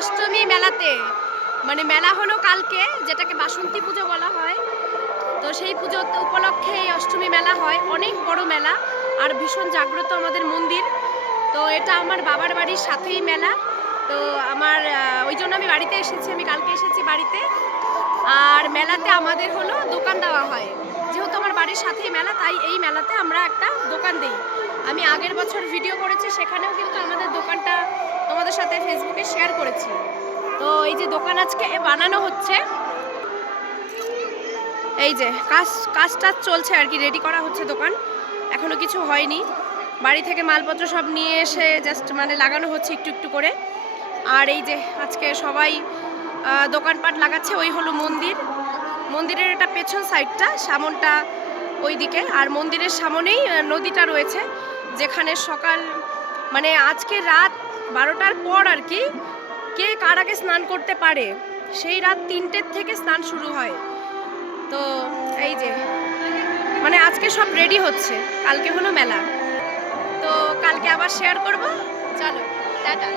অষ্টমী মেলাতে, মানে মেলা হলো কালকে, যেটাকে বাসন্তী পুজো বলা হয়। তো সেই পুজো উপলক্ষে এই অষ্টমী মেলা হয়, অনেক বড় মেলা আর ভীষণ জাগ্রত আমাদের মন্দির। তো এটা আমার বাবার বাড়ির সাথেই মেলা। তো আমার ওই জন্য আমি বাড়িতে এসেছি, আমি কালকে এসেছি বাড়িতে। আর মেলাতে আমাদের হলো দোকান দেওয়া হয়, যেহেতু আমার বাড়ির সাথেই মেলা, তাই এই মেলাতে আমরা একটা দোকান দিই। আমি আগের বছর ভিডিও করেছি, সেখানেও কিন্তু আমাদের দোকানটা তোমাদের সাথে ফেসবুকে শেয়ার করেছি। তো এই যে দোকান আজকে বানানো হচ্ছে, এই যে কাজটা চলছে আর কি, রেডি করা হচ্ছে দোকান, এখনো কিছু হয়নি। বাড়ি থেকে মালপত্র সব নিয়ে এসে জাস্ট মানে লাগানো হচ্ছে একটু একটু করে। আর এই যে আজকে সবাই দোকানপাট লাগাচ্ছে। ওই হলো মন্দির, মন্দিরের এটা পেছন সাইডটা, সামনটা ওইদিকে, আর মন্দিরের সামনেই নদীটা রয়েছে, যেখানে সকাল মানে আজকে রাত 12টার পর আর কি, কে কার আগে স্নান করতে পারে, সেই রাত 3টের থেকে স্নান শুরু হয়। তো এই যে মানে আজকে সব রেডি হচ্ছে, কালকে হলো মেলা। তো কালকে আবার শেয়ার করব, চলো টাটা।